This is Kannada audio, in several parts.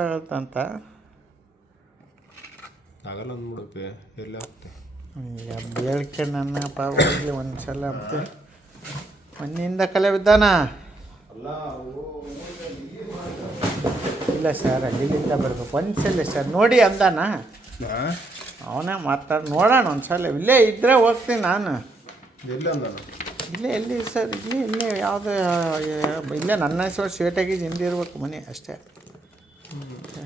ಆಗುತ್ತಂತ ಆಗಲ್ಲ ಅಂದ್ಬಿಡಕ್ಕೆ ಎಲ್ಲ ಆಗ್ತೆ ಈಗ ಬೇಳ್ಕೆ ನನ್ನ ಪಾಪ ಹೋಗ್ಲಿ ಒಂದು ಸಲ ಅಂತ ಮಣ್ಣಿಂದ ಕಲೆ ಬಿದ್ದಾನ. ಇಲ್ಲ ಸರ್ ಅಲ್ಲಿಂದ ಬರ್ಬೇಕು ಒಂದ್ಸಲ ಸರ್ ನೋಡಿ ಅಂದಾನ ಅವನೇ ಮಾತಾಡಿ ನೋಡೋಣ ಒಂದ್ಸಲ ಇಲ್ಲೇ ಇದ್ದರೆ ಹೋಗ್ತೀನಿ ನಾನು. ಎಲ್ಲಿ ಅಂದಾನ? ಇಲ್ಲೇ ಎಲ್ಲಿ ಸರ್ ಇಲ್ಲೇ ಯಾವುದು ಇಲ್ಲೇ ನನ್ನ ಹೆಸರು ಶೇಟಾಗಿ ಹಿಂದಿರ್ಬೇಕು ಮನೆ ಅಷ್ಟೇ.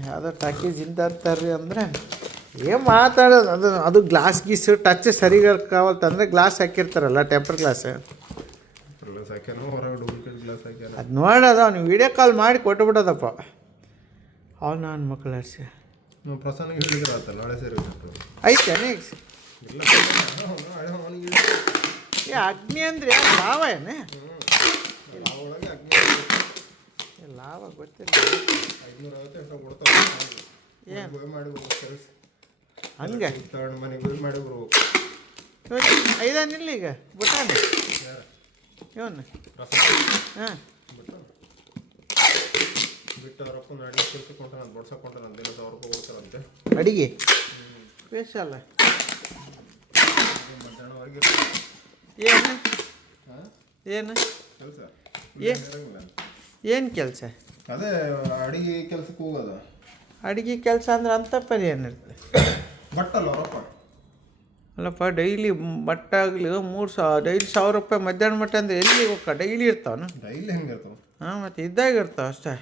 ಯಾವುದೋ ಟಾಕೀಸ್ ಹಿಂದೆ ಅಂತಾರ್ರಿ ಅಂದರೆ ಏನು ಮಾತಾಡೋದು ಅದು ಗ್ಲಾಸ್ ಗೀಸು ಟಚ್ ಸರಿಗೆ ಕಾವಲ್ತಂದರೆ ಗ್ಲಾಸ್ ಹಾಕಿರ್ತಾರಲ್ಲ ಟೆಂಪರ್ ಗ್ಲಾಸ್ ಅದು ನೋಡೋದು ಅವ್ನು ವೀಡಿಯೋ ಕಾಲ್ ಮಾಡಿ ಕೊಟ್ಟುಬಿಡೋದಪ್ಪ ಅವ್ನು ನನ್ನ ಮಕ್ಕಳು ಅರ್ಸಿ ಐತೇನೆ ಏ ಅಗ್ನಿ ಅಂದರೆ ಲಾವ ಏನೇ ಲಾವ ಗೊತ್ತಿಲ್ಲ ಹಂಗೆ ಐದಾನಿಲ್ಲ ಈಗ ಬಿಟ್ಟಾನೆ ಇವನು ಹಾಂ ಅಡಿಗೆ ಸ್ಪೆಷಲ್ ಏನು ಏನು ಏನು ಕೆಲಸ? ಅದೇ ಅಡಿಗೆ ಕೆಲಸಕ್ಕೆ ಹೋಗೋದು. ಅಡಿಗೆ ಕೆಲಸ ಅಂದ್ರೆ ಅಂತಪ್ಪರಿ ಏನಿರ್ತದೆ ಅಲ್ಲಪ್ಪ ಡೈಲಿ ಬಟ್ಟೆ ಆಗಲಿ 3,000 ಡೈಲಿ 1,000 ರೂಪಾಯಿ ಮಧ್ಯಾಹ್ನ ಮಟ್ಟ ಅಂದರೆ ಎಲ್ಲಿ ಹೋಗ ಡೈಲಿ ಇರ್ತಾವನ? ಡೈಲಿ ಹೆಂಗೆ ಇರ್ತಾವೆ? ಹಾಂ ಮತ್ತು ಇದ್ದಾಗ ಇರ್ತಾವೆ ಅಷ್ಟೇ.